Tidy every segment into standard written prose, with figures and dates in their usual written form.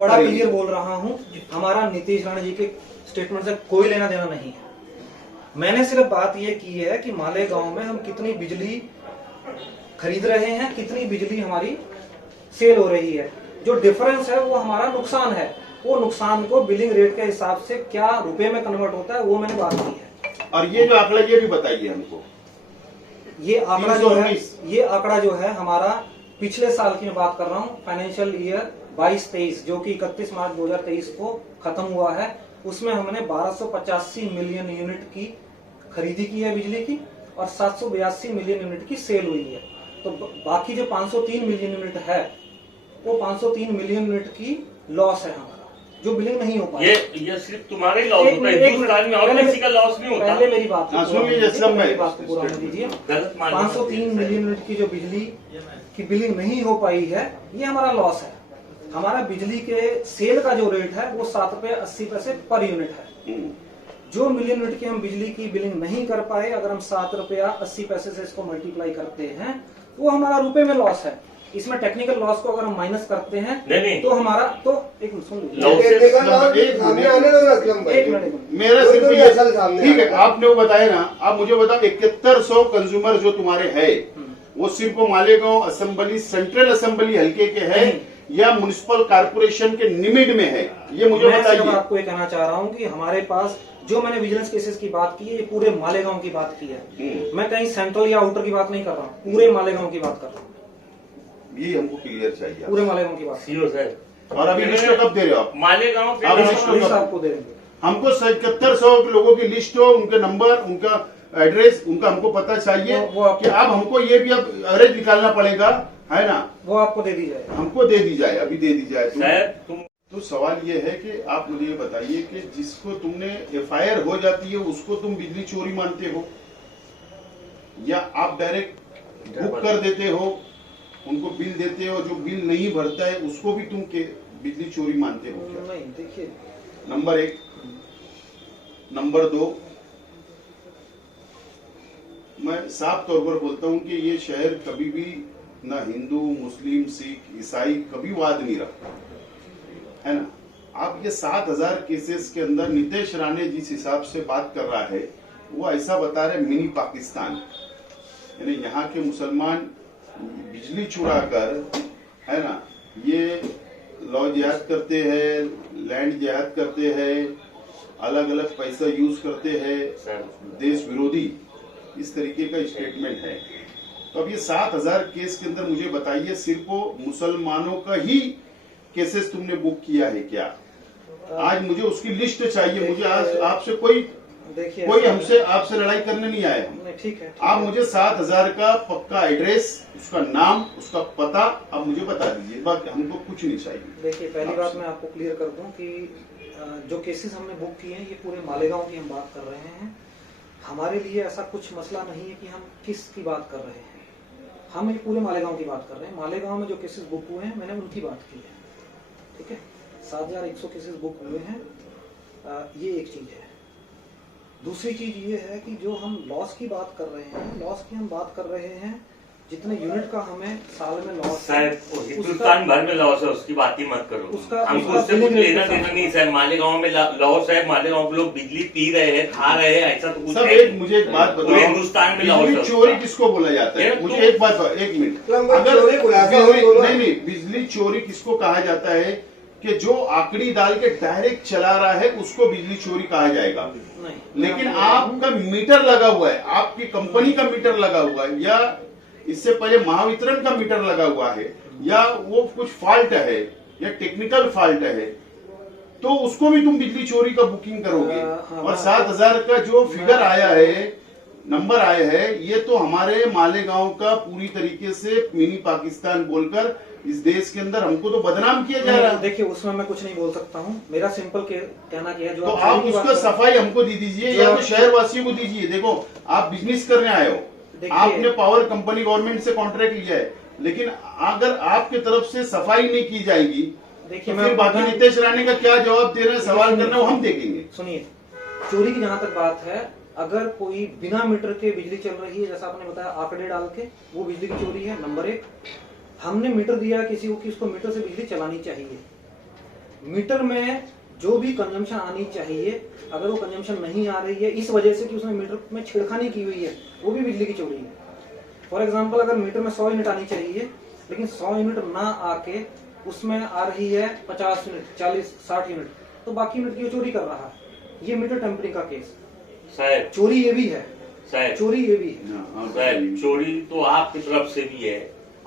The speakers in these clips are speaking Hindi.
बड़ा क्लियर बोल रहा हूँ, हमारा नीतीश राणा जी के स्टेटमेंट से कोई लेना देना नहीं है। मैंने सिर्फ बात यह की है कि मालेगांव में हम कितनी बिजली खरीद रहे हैं, कितनी बिजली हमारी सेल हो रही है। जो डिफरेंस है वो हमारा नुकसान है। वो नुकसान को बिलिंग रेट के हिसाब से क्या रुपए में कन्वर्ट होता है वो मैंने बात की है। और ये जो आंकड़ा ये भी बताइए हमको। ये आंकड़ा जो है हमारा पिछले साल की मैं बात कर रहा हूँ, फाइनेंशियल ईयर 22-23 जो कि 31 मार्च 2023 को खत्म हुआ है। उसमें हमने 1285 मिलियन यूनिट की खरीदी की है बिजली की और 782 मिलियन यूनिट की सेल हुई है। तो बाकी जो 503 मिलियन यूनिट है वो 503 मिलियन यूनिट की लॉस है हमारा, जो बिलिंग नहीं हो पाई। ये सिर्फ तुम्हारे लॉस होता है, हिंदुस्तान में और किसी का लॉस नहीं होता। पहले मेरी बात को पूरा होने दीजिए। गलत मान 503 मिलियन यूनिट की जो बिजली की बिलिंग नहीं हो पाई है ये हमारा लॉस है। हमारा बिजली के सेल का जो रेट है वो 7 रुपए 80 पैसे पर यूनिट है। जो मिलियन यूनिट की हम बिजली की बिलिंग नहीं कर पाए, अगर हम 7 रुपया 80 पैसे से इसको मल्टीप्लाई करते हैं तो वो हमारा रुपए में लॉस है। इसमें टेक्निकल लॉस को अगर हम माइनस करते हैं नहीं। तो हमारा तो एक मिनट सुन मेरा सिर्फ ये ठीक है, आपने वो बताया ना। आप मुझे बताओ 7100 कंज्यूमर जो तुम्हारे है वो सिर्फ मालेगांव असेंबली सेंट्रल असेंबली हल्के के है या म्युनिसिपल कारपोरेशन के निमिड में है, ये मुझे बताइए। मैं आपको ये कहना चाह रहा हूँ कि हमारे पास जो मैंने विजिलेंस केसेस की बात की है ये पूरे मालेगांव की बात की है। मैं कहीं सेंट्रल या आउटर की बात नहीं कर रहा हूँ, पूरे मालेगांव की बात कर रहा हूँ। ये हमको क्लियर चाहिए, पूरे मालेगांव की बात। सीओ सर, और अभी लिस्ट कब दे रहे हो आप? मालेगांव आपको दे देंगे। हमको 7100 लोगों की लिस्ट हो, उनके नंबर, उनका एड्रेस, उनका हमको पता चाहिए कि अब हमको ये भी अब एवरेज निकालना पड़ेगा, है ना? वो आपको दे दी जाए, हमको दे दी जाए, अभी दे दी जाए। तुम तो सवाल ये है कि आप मुझे ये बताइए कि जिसको तुमने एफआईआर हो जाती है उसको तुम बिजली चोरी मानते हो या आप डायरेक्ट बुक कर देते हो, उनको बिल देते हो, जो बिल नहीं भरता है उसको भी तुम के बिजली चोरी मानते हो क्या? नहीं, देखिए नंबर 1। नंबर 2, मैं साफ तौर पर बोलता हूं कि ये शहर कभी भी ना हिंदू, मुस्लिम, सिख, ईसाई कभी वाद नहीं रखता है ना। आप ये 7000 केसेस के अंदर नीतीश राणे जिस हिसाब से बात कर रहा है वो ऐसा बता रहे मिनी पाकिस्तान, यानी यहाँ के मुसलमान बिजली चुरा कर, है ना, ये लॉ जिहाद करते हैं, लैंड जिहाद करते हैं, अलग अलग पैसा यूज करते हैं, देश विरोधी, इस तरीके का स्टेटमेंट है। तो अब ये 7000 केस के अंदर मुझे बताइए सिर्फ मुसलमानों का ही केसेस तुमने बुक किया है क्या? आज मुझे उसकी लिस्ट चाहिए। मुझे आज आपसे कोई हमसे आपसे लड़ाई करने नहीं आया हम। ठीक है, आप मुझे 7000 का पक्का एड्रेस, उसका नाम, उसका पता आप मुझे बता दीजिए, बाकी हमको कुछ नहीं चाहिए। देखिए, पहली बात मैं आपको क्लियर कर दूं कि जो केसेस हमने बुक किए हैं ये पूरे मालेगांव की हम बात कर रहे हैं। हमारे लिए ऐसा कुछ मसला नहीं है कि हम किस की बात कर रहे हैं, हम ये पूरे मालेगांव की बात कर रहे हैं। मालेगांव में जो केसेस बुक हुए हैं मैंने उनकी बात की है, ठीक है। 7100 केसेस बुक हुए हैं, ये एक चीज है। दूसरी चीज ये है कि जो हम लॉस की बात कर रहे हैं, लॉस की हम बात कर रहे हैं जितने यूनिट का हमें साल में लॉस है, हिंदुस्तान भर में लॉस है, उसकी बात ही मत करो। हमको उससे कुछ लेना देना नहीं सर। मालेगांव में लॉस है, मालेगांव के लोग बिजली पी रहे हैं, खा रहे हैं, ऐसा तो कुछ है। मुझे एक बात बताओ, हिंदुस्तान में लॉस है। चोरी किसको बोला जाता है? मुझे एक बात, एक मिनट, नहीं, बिजली चोरी किसको कहा जाता है कि जो आकड़ी डाल के डायरेक्ट चला रहा है उसको बिजली चोरी कहा जाएगा। लेकिन आपका मीटर लगा हुआ है, आपकी कंपनी का मीटर लगा हुआ है, या इससे पहले महावितरण का मीटर लगा हुआ है, या वो कुछ फॉल्ट है या टेक्निकल फॉल्ट है, तो उसको भी तुम बिजली चोरी का बुकिंग करोगे। और 7000 का जो फिगर आया है, नंबर आया है, ये तो हमारे मालेगांव का पूरी तरीके से मिनी पाकिस्तान बोलकर इस देश के अंदर हमको तो बदनाम किया जा रहा है। देखिए, उसमें मैं कुछ नहीं बोल सकता हूँ। मेरा सिंपल कहना क्या है, जो तो आप उसका सफाई हमको दे दीजिए या तो शहर वासियों को दीजिए। देखो, आप बिजनेस करने आए हो, आपने पावर कंपनी गवर्नमेंट से कॉन्ट्रैक्ट लिया है, लेकिन अगर आपके तरफ से सफाई नहीं की जाएगी, देखिए, तो फिर बाकी नीतीश राणे का क्या जवाब दे रहे हैं, सवाल करना वो हम देखेंगे। सुनिए, चोरी की जहां तक बात है, अगर कोई बिना मीटर के बिजली चल रही है, जैसा आपने बताया आंकड़े डाल के, वो बिजली की चोरी है। नंबर 1, हमने मीटर दिया किसी को कि उसको मीटर से बिजली चलानी चाहिए, मीटर में जो भी कंजम्पशन आनी चाहिए, अगर वो कंजम्पशन नहीं आ रही है इस वजह से कि उसने मीटर में छेड़खानी की हुई है, वो भी बिजली की चोरी है। फॉर एग्जाम्पल, अगर मीटर में 100 यूनिट आनी चाहिए लेकिन 100 यूनिट ना आके उसमें आ रही है 50 यूनिट, 40, 60 यूनिट, तो बाकी यूनिट की वो चोरी कर रहा है। ये मीटर टेम्परिंग का केस। साहब चोरी ये भी है, साहब चोरी ये भी है। साहब चोरी तो आपकी तरफ से भी है।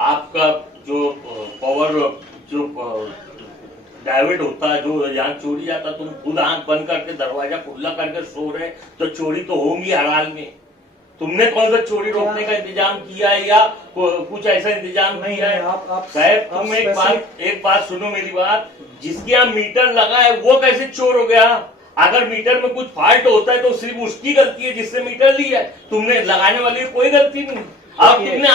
आपका जो पावर जो डाइवर्ट होता है, जो यहाँ चोरी आता, तुम खुद आंख बंद करके दरवाजा खुला करके सो रहे, तो चोरी तो होंगी हर हाल में। तुमने कौन सा चोरी रोकने का इंतजाम किया है या कुछ ऐसा इंतजाम नहीं किया है? आप साहब तुम एक बात सुनो मेरी बात, जिसके यहाँ मीटर लगा है वो कैसे चोर हो गया? अगर मीटर में कुछ फॉल्ट होता है तो सिर्फ उसकी गलती है जिसने मीटर लिया है, तुमने लगाने वाली की कोई गलती नहीं। अब तुमने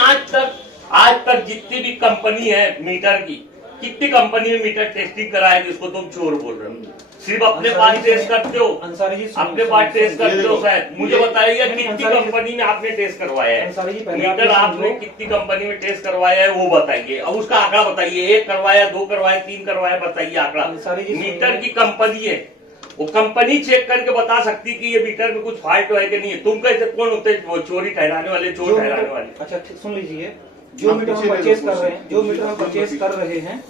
आज तक जितनी भी कंपनी है मीटर की, कितनी कंपनी में मीटर टेस्टिंग कराया जिसको तुम चोर बोल रहे हो? सिर्फ अपने पास टेस्ट करते हो, अंसारी जी अपने पास टेस्ट करते हो। शायद मुझे बताइएगा कितनी कंपनी में आपने टेस्ट करवाया है मीटर? आपने कितनी कंपनी में टेस्ट करवाया है वो बताइए, अब उसका आंकड़ा बताइए। 1 करवाया, 2 करवाया, 3 करवाया, बताइए आंकड़ा। मीटर की कंपनी है, वो कंपनी चेक करके बता सकती कि ये मीटर में कुछ फॉल्ट है कि नहीं है। तुम कैसे कौन होते वो चोरी ठहराने वाले, चोर ठहराने वाले? अच्छा सुन लीजिए, जो मीटर हम परचेज कर रहे हैं, जो मीटर हम परचेज कर रहे हैं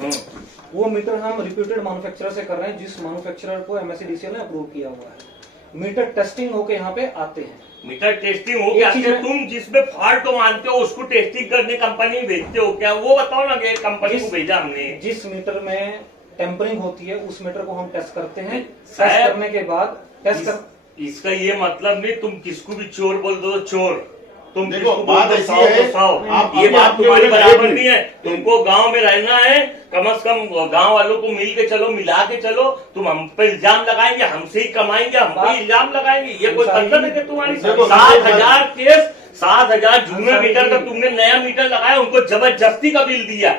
वो मीटर हम रिप्यूटेड मैन्युफैक्चरर से कर रहे हैं, जिस मैन्युफैक्चरर को MSCDCL ने अप्रूव किया हुआ है। मीटर टेस्टिंग होके यहाँ पे आते हैं। मीटर टेस्टिंग हो गया, तुम जिसमें फॉल्ट को मानते हो उसको टेस्टिंग करने कंपनी भेजते हो क्या? वो बताओ ना कि कंपनी को भेजा हमने। जिस मीटर में टेम्परिंग होती है उस मीटर को हम टेस्ट करते हैं। टेस्ट करने के बाद इसका ये मतलब नहीं तुम किसको भी चोर बोल दो चोर। तुम देखो बात ऐसी है, ये बात तुम्हारी बराबर नहीं है। तुमको गांव में रहना है, कम से कम गांव वालों को मिल के चलो, मिला के चलो। तुम हम पे इल्जाम लगाएंगे, हमसे ही कमाएंगे, हम पे इल्जाम लगाएंगे, ये कोई मतलब है कि तुम्हारी 7,000 केस, 7,000 जूने मीटर का तुमने नया मीटर लगाया, उनको जबरदस्ती का बिल दिया।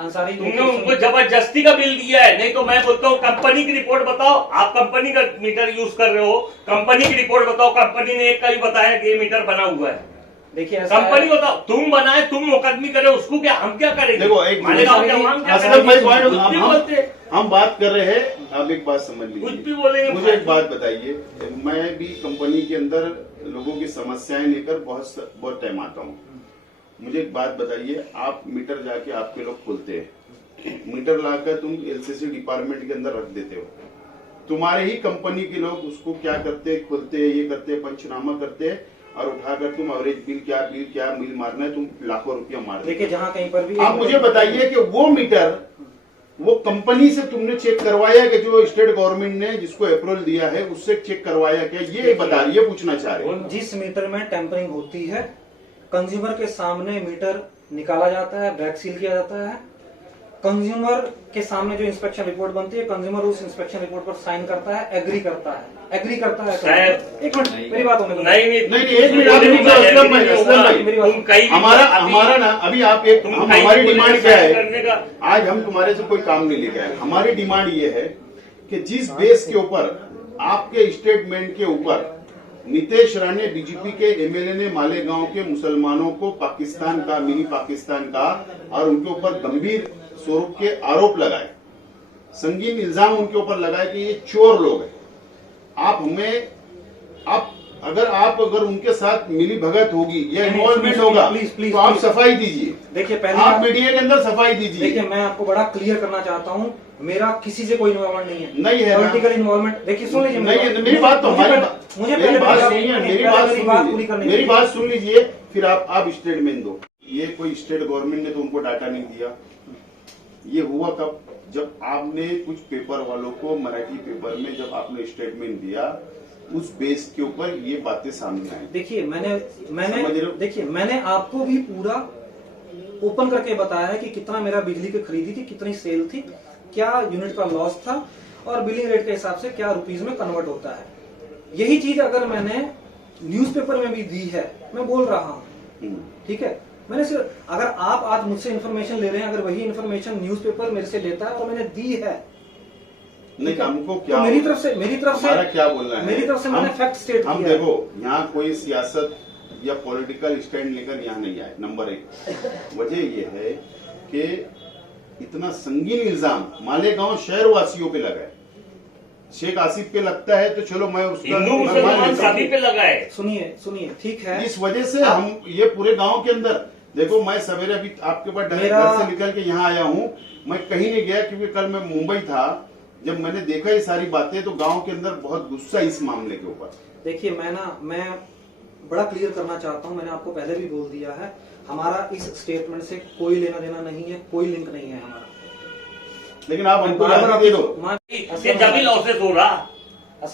अंसारी तुमने उनको जबरदस्ती का बिल दिया है। नहीं तो मैं बोलता हूँ कंपनी की रिपोर्ट बताओ, आप कंपनी का मीटर यूज कर रहे हो, कंपनी की रिपोर्ट बताओ। कंपनी ने एक का ही बताया कि ये मीटर बना हुआ है। देखिए कंपनी बताओ, तुम बनाए, तुम मुकदमी करे, उसको क्या हम क्या करेंगे? देखो एक हम बात कर रहे हैं, आप एक बात समझ लीजिए, कुछ भी बोलेंगे। मुझे एक बात बताइए, मैं भी कंपनी के अंदर लोगों की समस्याएं लेकर बहुत टाइम आता हूँ। मुझे एक बात बताइए, आप मीटर जाके आपके लोग खोलते हैं, मीटर लाकर तुम LCC डिपार्टमेंट के अंदर रख देते हो, तुम्हारे ही कंपनी के लोग उसको क्या करते हैं, खोलते हैं, ये करते हैं, पंचनामा करते हैं और उठाकर तुम एवरेज बिल क्या मिल मारना है, तुम लाखों रुपया मार देखिए जहाँ कहीं पर भी। आप मुझे बताइए कि वो मीटर वो कंपनी से तुमने चेक करवाया कि जो स्टेट गवर्नमेंट ने जिसको अप्रूवल दिया है उससे चेक करवाया क्या? ये बता रही है, पूछना चाह रहे हैं। जिस मीटर में टेम्परिंग होती है, कंज्यूमर के सामने मीटर निकाला जाता है, बैक सील किया जाता है, कंज्यूमर के सामने जो इंस्पेक्शन रिपोर्ट बनती है, कंज्यूमर उस इंस्पेक्शन रिपोर्ट पर साइन करता है, एग्री करता है। एक मिनट मेरी बात होने दो। नहीं एक मिनट हमारा ना अभी आप एक हमारी डिमांड क्या है? आज हम तुम्हारे से कोई काम नहीं लेके आए। हमारी डिमांड ये है कि जिस बेस के ऊपर आपके स्टेटमेंट के ऊपर नीतीश राणे बीजेपी के MLA ने मालेगांव के मुसलमानों को पाकिस्तान का, मिनी पाकिस्तान का और उनके ऊपर गंभीर स्वरूप के आरोप लगाए, संगीन इल्जाम उनके ऊपर लगाए कि ये चोर लोग हैं। अगर उनके साथ मिली भगत होगी या इन्वॉल्वमेंट होगा तो आप सफाई दीजिए। देखिए पहले आप मीडिया के अंदर सफाई दीजिए। देखिए मैं आपको बड़ा क्लियर करना चाहता हूँ, मेरा किसी से कोई इन्वॉल्वमेंट नहीं है पॉलिटिकल इन्वॉल्वमेंट। देखिए सुन लीजिए, मेरी बात तो मुझे मेरी बात सुन लीजिए, फिर आप स्टेटमेंट दो। ये कोई स्टेट गवर्नमेंट ने तो उनको डाटा नहीं दिया। ये हुआ कब? जब आपने कुछ पेपर वालों को, मराठी पेपर में जब आपने स्टेटमेंट दिया, उस बेस के ऊपर ये बातें सामने आई। देखिए मैंने आपको भी पूरा ओपन करके बताया है कि कितना मेरा बिजली की खरीदी थी, कितनी सेल थी, क्या यूनिट का लॉस था और बिलिंग रेट के हिसाब से क्या रुपीज में कन्वर्ट होता है। यही चीज अगर मैंने न्यूज़पेपर में भी दी है, मैं बोल रहा हूँ, ठीक है। मैंने सिर्फ, अगर आप आज मुझसे इन्फॉर्मेशन ले रहे हैं, अगर वही इन्फॉर्मेशन न्यूज़पेपर मेरे से लेता है और मैंने दी है, नहीं हमको क्या, तो मेरी तरफ से क्या बोलना है, मेरी तरफ से मैंने फैक्ट स्टेट किया। हम देखो यहाँ कोई सियासत या पॉलिटिकल स्टैंड लेकर यहाँ नहीं आए। नंबर 1 वजह ये है कि इतना संगीन इल्जाम मालेगांव शहर वासियों पे लगा है। शेख आसिफ पे लगता है तो चलो मैं उसका हिंदू मैं मान मुसलमान लेता हूं। सभी पे लगा है। सुनिए ठीक है। इस वजह से हम ये पूरे गांव के अंदर देखो, मैं सवेरे अभी आपके पास डायरेक्ट मेरा- घर से निकल के यहाँ आया हूँ, मैं कहीं नहीं गया क्योंकि कल मैं मुंबई था। जब मैंने देखा ये सारी बातें तो गांव के अंदर बहुत गुस्सा इस मामले के ऊपर। देखिए मैं बड़ा क्लियर करना चाहता हूं, मैंने आपको पहले भी बोल दिया है, हमारा इस स्टेटमेंट से कोई लेना देना नहीं है, कोई लिंक नहीं है हमारा। लेकिन आप हमको बार-बार याद दे दो। ये जब लॉसेस हो रहा,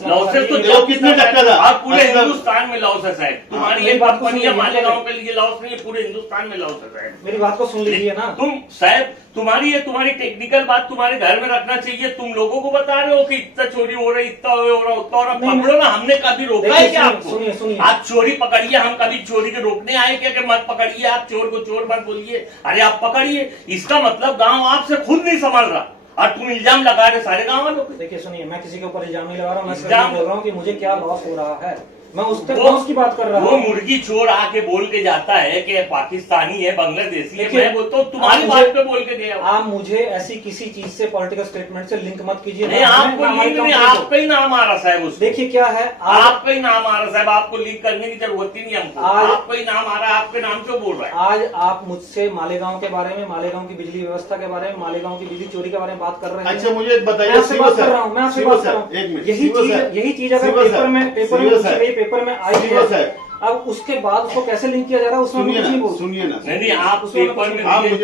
लॉसेस तो देखो कितने टक्का था। और पूरे मतलब- हिंदुस्तान में लॉसेस है। तुम्हारी मेरी एक बात को कंपनी सुनिए, है मालेगांव के लिए लॉस नहीं है, पूरे हिंदुस्तान में लॉसेस है। मेरी बात को सुन लीजिए ना। तुम शायद तुम्हारी टेक्निकल बात तुम्हारे घर में रखना चाहिए। तुम लोगों को बता रहे हो कि इतना चोरी हो रहा है, इतना हो रहा, उतना हो रहा। नहीं, पकड़ो ना, हमने कभी रोका देखिए, है क्या सुनिए, आपको? सुनिए। आप चोरी पकड़िए, हम कभी चोरी के रोकने आए क्या कि मत पकड़िए, आप चोर को चोर मत बोलिए। अरे आप पकड़िए, इसका मतलब गांव आपसे खुद नहीं संभाल रहा और तुम इल्जाम लगा रहे सारे गांव वालों पे। देखिए सुनिए, मैं किसी के ऊपर इल्जाम नहीं लगा रहा हूँ, मैं सिर्फ इल्जाम- ये बोल रहा हूँ कि मुझे क्या लॉस हो रहा है, मैं उसके वो- लॉस की बात कर रहा वो हूँ। मुर्गी चोर आके बोल के जाता है कि पाकिस्तानी है, बांग्लादेशी है। देखिए, मैं बोलता हूँ तुम्हारी आप बात मुझे- पे बोल के गया। आप मुझे ऐसी किसी चीज से पॉलिटिकल स्टेटमेंट से लिंक मत कीजिए। नहीं, ना हमें, आपको ना हमारी लिंक नहीं, कंपनी को। आपका ही नाम आ रहा साहब उसमें। देखिए क्या है, आपका ही नाम आ रहा साहब, आपको लीक करने की जरूरत ही नहीं हमको। आज- आपका ही नाम आ रहा है, आपके नाम से बोल रहा है। आज आप मुझसे मालेगांव के बारे में, मालेगांव की बिजली व्यवस्था के बारे में, मालेगांव की बिजली चोरी के बारे में बात कर रहे हैं। अच्छा मुझे एक बताइए, मैं आपसे सीओ बात कर सर, रहा हूँ, मैं आपसे सीओ बात कर सर, रहा हूँ। एक मिनट, यही सीओ सर, चीज अगर सीओ पेपर सर, में सीओ सर, पेपर में आई सीओ है, सर, अब उसके बाद उसको कैसे लिंक किया जा रहा है उसमें सुनिए कुछ नहीं ना, बोल। सुनिए ना, नहीं, आप उसमें पेपर में आप दिए- मुझे